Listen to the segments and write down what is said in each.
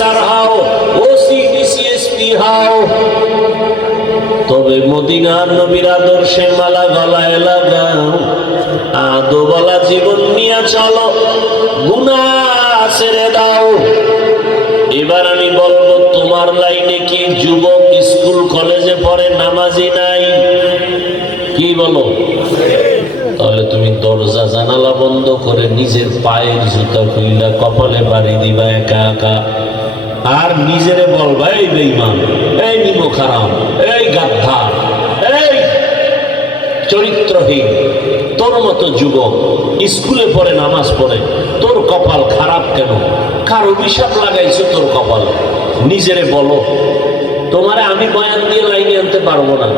Professor হও, OC DC SP হও, তবে মদিনার নবীর আদর্শে মালা গলায় লাগাও, আদোওয়ালা জীবন নিয়ে চলো, গুনাহ ছেড়ে দাও। এবার আমি বলবো, তোমার লাইনে কি যুবক স্কুল কলেজে পড়ে নামাজি নাই? কি বলো? তাহলে তুমি দরজা জানালা বন্ধ করে নিজের পায়ের জুতা খুইলা কপালে বাড়ি দিবা একা একা, আর নিজেরে বলবা, এই বেঈমান, এই নিমক হারাম, এই গাদ্দার, এই চরিত্রহীন, তোর মতো যুবক স্কুলে পড়ে নামাজ পড়ে, তোর কপাল খারাপ কেন? কার অভিশাপ লাগাইছো তোর কপালে? নিজেরে বলো। তোমারে আমি বয়ান দিয়ে লাইনে আনতে পারবো না,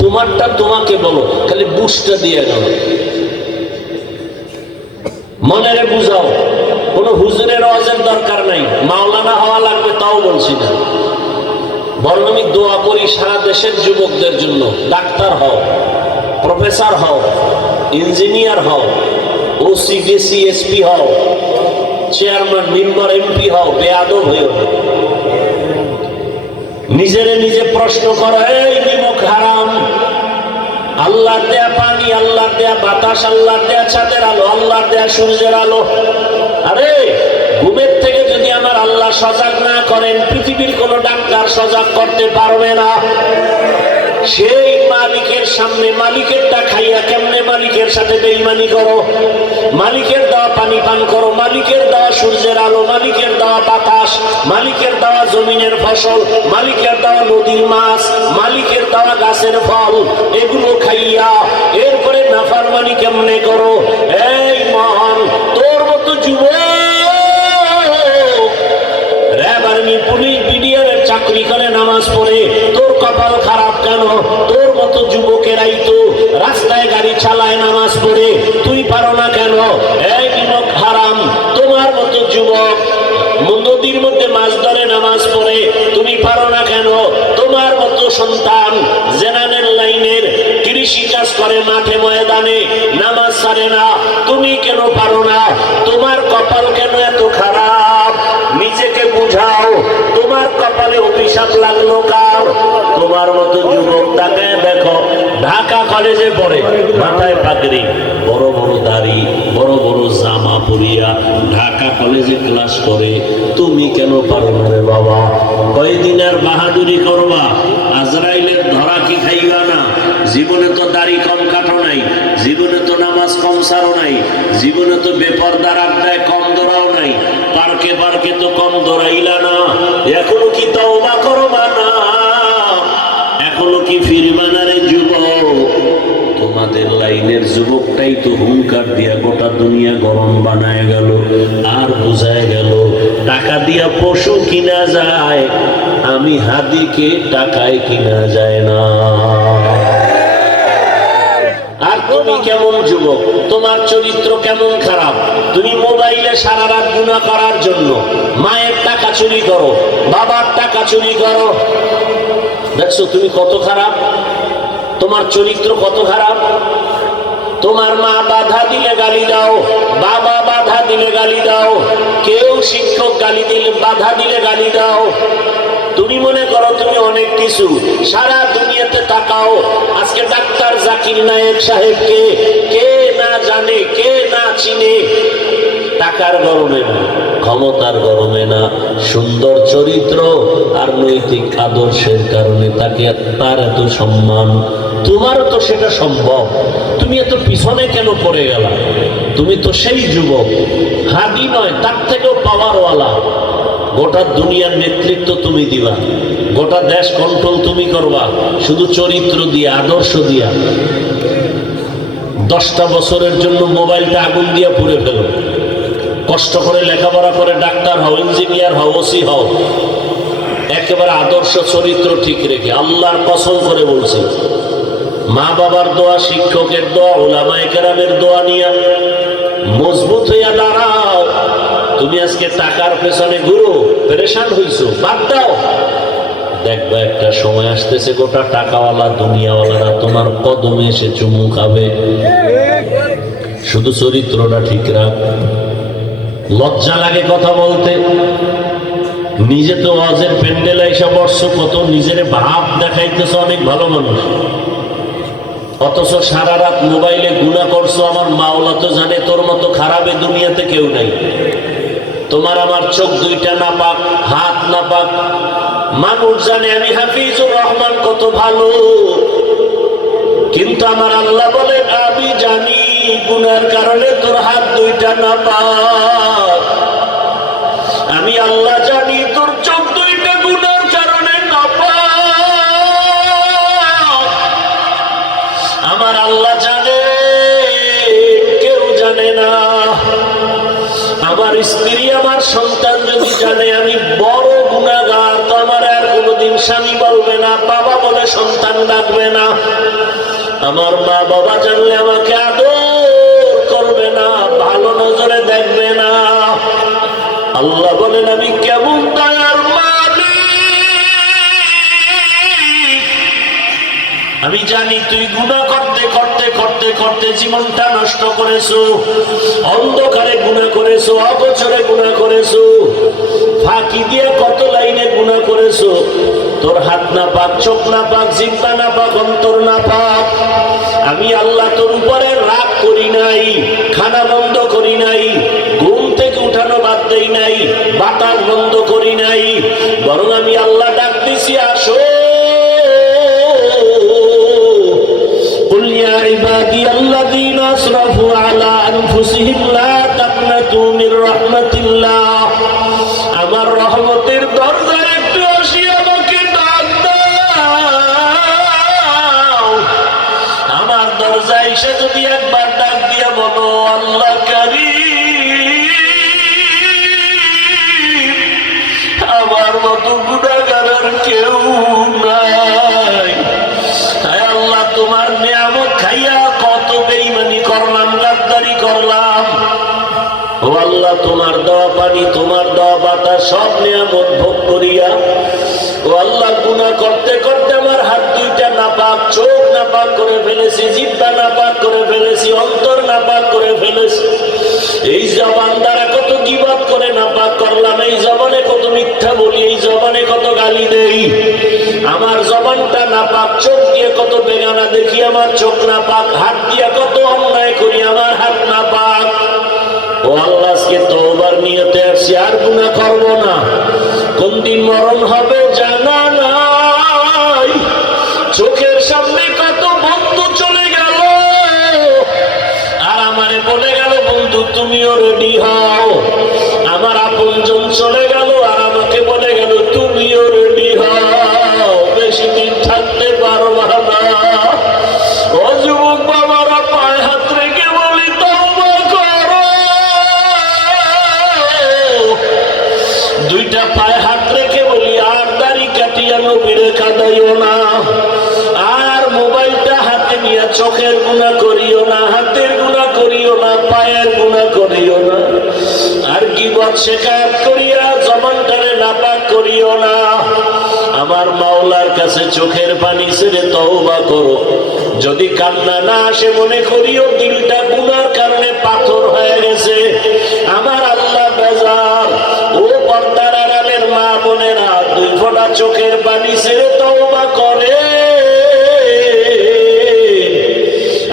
তোমারটা তোমাকে বলো, খালি বুঝটা দিয়ে গেল। মনেরে বুঝাও, কোনো হুজুরের ওয়াজের দরকার নাই, মাওলানা হওয়া লাগবে তাও বলছি না, বরং আমি দোয়া করি সারা দেশের যুবকদের জন্য। ডাক্তার হও, প্রফেসর হও, ইঞ্জিনিয়ার হও, ওসি ডিসি এসপি হও, চেয়ারম্যান মেম্বার এমপি হও, বেয়াদব হয়েও না। নিজেরে নিজে প্রশ্ন করো, এই নিমক হারাম, আল্লাহর দেয়া পানি, আল্লাহর দেয়া বাতাস, আল্লাহর দেয়া চাঁদের আলো, আল্লাহর দেয়া সূর্যের আলো। আরে ঘুমের থেকে যদি আমার আল্লাহ সজাগ না করেন, পৃথিবীর কোন ডাক্তার সজাগ করতে পারবে না। সেই মালিকের সামনে মালিকেরটা খাইয়া কেমনে মালিকের সাথে বেঈমানি করো? মালিকের দেওয়া পানি পান করো, মালিকের দেওয়া সূর্যের আলো, মালিকের দেওয়া বাতাস, মালিকের দেওয়া জমিনের ফসল, মালিকের দেওয়া নদীর মাছ, মালিকের দেওয়া গাছের ফল, এগুলো খাইয়া এরপরে নাফরমানি কেমনে করো? এই মহান, তোর মতো যুবক র‍্যাব, আর্মি, পুলিশ, বিডিআরের চাকরি করে নামাজ পড়ে, তোর কপাল খারাপ কেন? তোর মতো যুবকেরাই তো রাস্তায় গাড়ি চালায় নামাজ পড়ে, তুই পারো না কেন? এই নিমক হারাম, তোমার মতো যুবক নদীর মধ্যে মাছ ধরে নামাজ পড়ে, তুমি পারো না কেন? তোমার মতো সন্তান জেনারেল লাইনের কৃষি কাজ করে মাঠে ময়দানে, নামাজ ছাড়ে না, তুমি কেন পারো না? তোমার কপাল কেন এত খারাপ? নিজেকে বুঝাও, তোমার কপালে অভিশাপ লাগলো কার? তোমার মতো যুবকটাকে দেখো, ঢাকা কলেজে পড়ে, মাথায় পাগড়ি, বড় বড় দাড়ি, বড় বড় জামা পরিয়া ঢাকা কলেজে ক্লাস করে, তুমি কেন পারো না রে বাবা? কয়দিন আর বাহাদুরি করবা? আজরাইলের ধরা কি খাইবা না? জীবনে তো দাড়ি কম কাটো নাই, জীবনে তো নামাজ কম সারো নাই, জীবনে তো বেপরদার আড্ডায় কম দৌড়াও নাই, পার্কে পার্কে তো কম দৌড়াইলা না। এখনো কি তওবা করবা না? এখনো কি ফিরবা না রে যুবক? তোমাদের লাইনের যুবকটাই তো হুঙ্কার দিয়া গোটা দুনিয়া গরম বানায় গেল, আর বুঝায় গেল টাকা দিয়া পশু কিনা যায়, আমি হাদিকে টাকায় কিনা যায় না। আর তুমি কেমন যুবক, তোমার চরিত্র কেমন খারাপ? তুমি মোবাইলে সারা রাত গুনাহ করার জন্য মায়ের টাকা চুরি করো, বাবার টাকা চুরি করো। দেখছো তুমি কত খারাপ, তোমার চরিত্র কত খারাপ। তোমার মা বাধা দিলে গালি দাও, বাবা বাধা দিলে গালি দাও, কেউ শিক্ষক গালি দিলে বাধা দিলে গালি দাও। তুমি মনে করো তুমি অনেক কিছু, সারা দুনিয়াতে তাকাও, আজকে ডাক্তার জাকির নায়েক সাহেবকে কে না জানে, কে না চিনে? টাকার গরমে না, ক্ষমতার গরমে না, সুন্দর চরিত্র আর নৈতিক আদর্শের কারণে তাকে তার এত সম্মান। তোমারও তো সেটা সম্ভব, তুমি এত পিছনে কেন পড়ে গেলা? তুমি তো সেই যুবক, হাদি নয় তার থেকেও পাওয়ারওয়ালা। গোটা দুনিয়ার নেতৃত্ব তুমি দিবা, গোটা দেশ কন্ট্রোল তুমি করবা, শুধু চরিত্র দিয়া, আদর্শ দিয়া। 10টা বছরের জন্য মোবাইলটা আগুন দিয়া পুড়ে ফেলো, কষ্ট করে লেখাপড়া করে ডাক্তার হও, ইঞ্জিনিয়ার হও, ওসি হও, একেবারে আদর্শ চরিত্র ঠিক রেখে। আল্লাহর কসম করে বলছি, মা বাবার দোয়া, শিক্ষকের দোয়া, উলামায়ে কেরামের দোয়া নিয়ে মজবুত হইয়া দাঁড়াও। তুমি আজকে টাকার পেছনে ঘুরো, পেরেশান হইছো, বাদ দাও। দেখবা একটা সময় আসতেছে, গোটা টাকাওয়ালা দুনিয়াওয়ালারা তোমার কদমে এসে চুমু খাবে। শুধু চরিত্রটা ঠিক রাখ। লজ্জা লাগে কথা বলতে, নিজে তো ওয়াজের প্যান্ডেল এসে বসছো, কত নিজের ভাব দেখাইতেছ অনেক ভালো মানুষ, অথচ সারা রাত মোবাইলে গুনাহ করছো। আমার মাওলা তো জানে তোর মতো খারাপে দুনিয়াতে কেউ নাই। তোমার আমার চোখ দুইটা নাপাক, হাত নাপাক, মানুষ জানে আমি হাফিজুর রহমান কত ভালো, কিন্তু আমার আল্লাহ বলেন আমি জানি গুনার কারণে তোর হাত দুইটা নাপাক। আমি আল্লাহ জানি তোর চোখ দুইটা গুনার কারণে নাপাক। আমার আল্লাহ জানে, কেউ জানে না। আমার স্ত্রী আমার সন্তান যদি জানে আমি বড় গুনাহগার, তো আমার আর কোনোদিন স্বামী বলবে না, বাবা বলে সন্তান ডাকবে না। আমার মা বাবা জানলে আমাকে আদর করবে না, ভালো নজরে দেখবে না। আল্লাহ বলেন আমি কেমন দয়ার মালিক, আমি জানি তুই গুনাহ করতে করতে করতে করতে জীবনটা নষ্ট করেছো, অন্ধকারে গুনাহ করেছো, অগোচরে গুনাহ করেছো, ফাঁকি দিয়ে কত লাইনে গুনাহ করেছো। তোর হাত না পাক, চোখ না পাক, জিহ্বা না পাক, অন্তর না পাক। আমি আল্লাহ তোর উপরে রাগ করি নাই, খানা বন্ধ করি নাই, ঘুম থেকে উঠানো বাদ দেই নাই, বাতাস বন্ধ করি নাই, বরং আমি আল্লাহ ডাক দিছি আসো। قل يا عبادي الذين اسرفوا على انفسهم لا تقنطوا من رحمة الله। আমার রহমতের দরজায় একটু আসি, আমাকে ডাক দাও। আমার দরজায় এসে যদি একবার ডাক দিয়ে বলো আল্লাহ কারীম, আমার মতো গুনাহগার আর কেউ নাই। আল্লাহ তোমার নিয়ামত খাইয়া কত বেঈমানি করলাম, গাদ্দারি করলাম। ও আল্লাহ তোমার দেওয়া পানি, তোমার দেওয়া বাতাস, সব নিয়ামত ভোগ করিয়া ও আল্লাহ গুনাহ করতে করতে আমার হাত দুইটা নাপাক, চোখ নাপাক করে ফেলেছি, জিহ্বা নাপাক করে ফেলেছি, অন্তর নাপাক করে ফেলেছি। এই জবান দ্বারা কত গীবত করে নাপাক করলাম, এই জবানে কত মিথ্যা বলি, এই জবানে কত গালি দেই। আমার জবানটা নাপাক, চোখ দিয়ে কত বেগানা দেখি, আমার চোখ নাপাক, হাত দিয়ে কত অন্যায় করি, আমার হাত নাপাক। ও আল্লাহ আজকে তওবার নিয়তে আসছি, আর গুনাহ করব না। কোন দিন মরণ হবে জানা নাই। চোখের সামনে কত বন্ধু চলে গেল, আর আমারে বলে গেল বন্ধু তুমিও রেডি হও। আমার আপনজন চলে গেল, আর আমাকে বলে গেল তুমিও রেডি হও, বেশি দিন থাকতে পারবা না। ও যুবক বাবারা, পায়ে হাত রেখে বলি তওবা করো। দুইটা পায়ে হাত রেখে বলি আর দাড়ি কাটিয়া নবীরে কাঁদাইও না, আর মোবাইলটা হাতে নিয়ে চোখের গুনাহ করিও না, হাতের গুনাহ করিও না, পায়ের গুনাহ করিও না, আর গীবত শিকায়ত করিয়া জবানটারে নাপাক করিও না। আমার মাওলার কাছে চোখের পানি ছেড়ে তওবা করো। যদি কান্না না আসে মনে করিও দিলটা গুনার কারণে পাথর হয়ে গেছে। আমার আল্লাহ বেজার। ও পর্দার আড়ালের মা বোনেরা, দুই ফোঁটা চোখের পানি ছেড়ে তওবা করে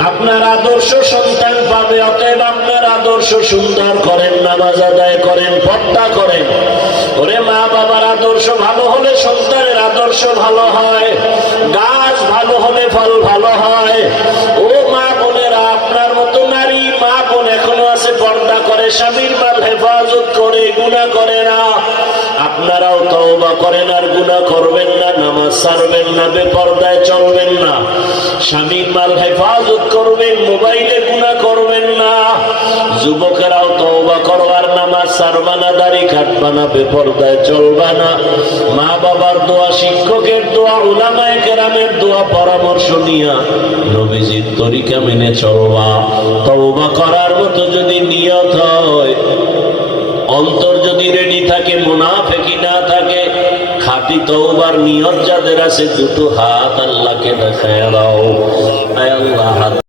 আপনার আদর্শ সন্তান পাবে। অতএব আপনার আদর্শ সুন্দর করেন, নামাজ আদায় করেন, পর্দা করেন। ওরে মা বাবার আদর্শ ভালো হলে সন্তানের আদর্শ ভালো হয়, গাছ ভালো হলে ফল ভালো হয়। ও মা বোনেরা, আপনার মতো নারী মা বোন এখনো আছে, পর্দা করে, স্বামীর মাল হেফাজত করে, গুনাহ করে না। আপনারাও তওবা করেন আর গুনাহ করবেন না, নামাজ ছাড়বেন না, বেপরদায় চলবেন না, স্বামীর মাল হেফাজত করবেন, মোবাইলে গুনাহ করবেন না। যুবকেরাও তওবা করো আর নামাজ ছাড়বা না, দাড়ি কাটবা না, বেপরদায় চলবা না। মা বাবার দোয়া, শিক্ষকের দোয়া, উলামায়ে কেরামের দোয়া, পরামর্শ নিয়া নবীজির তরিকা মেনে চলবা। তওবা করার মতো যদি নিয়ত হয়, অন্তর যদি রেডি থাকে, মুনাফিকি না থাকে, খাঁটি তওবার নিয়ত যাদের আছে, দুটো হাত আল্লাহকে দেখায় দাও। আয় আল্লাহ।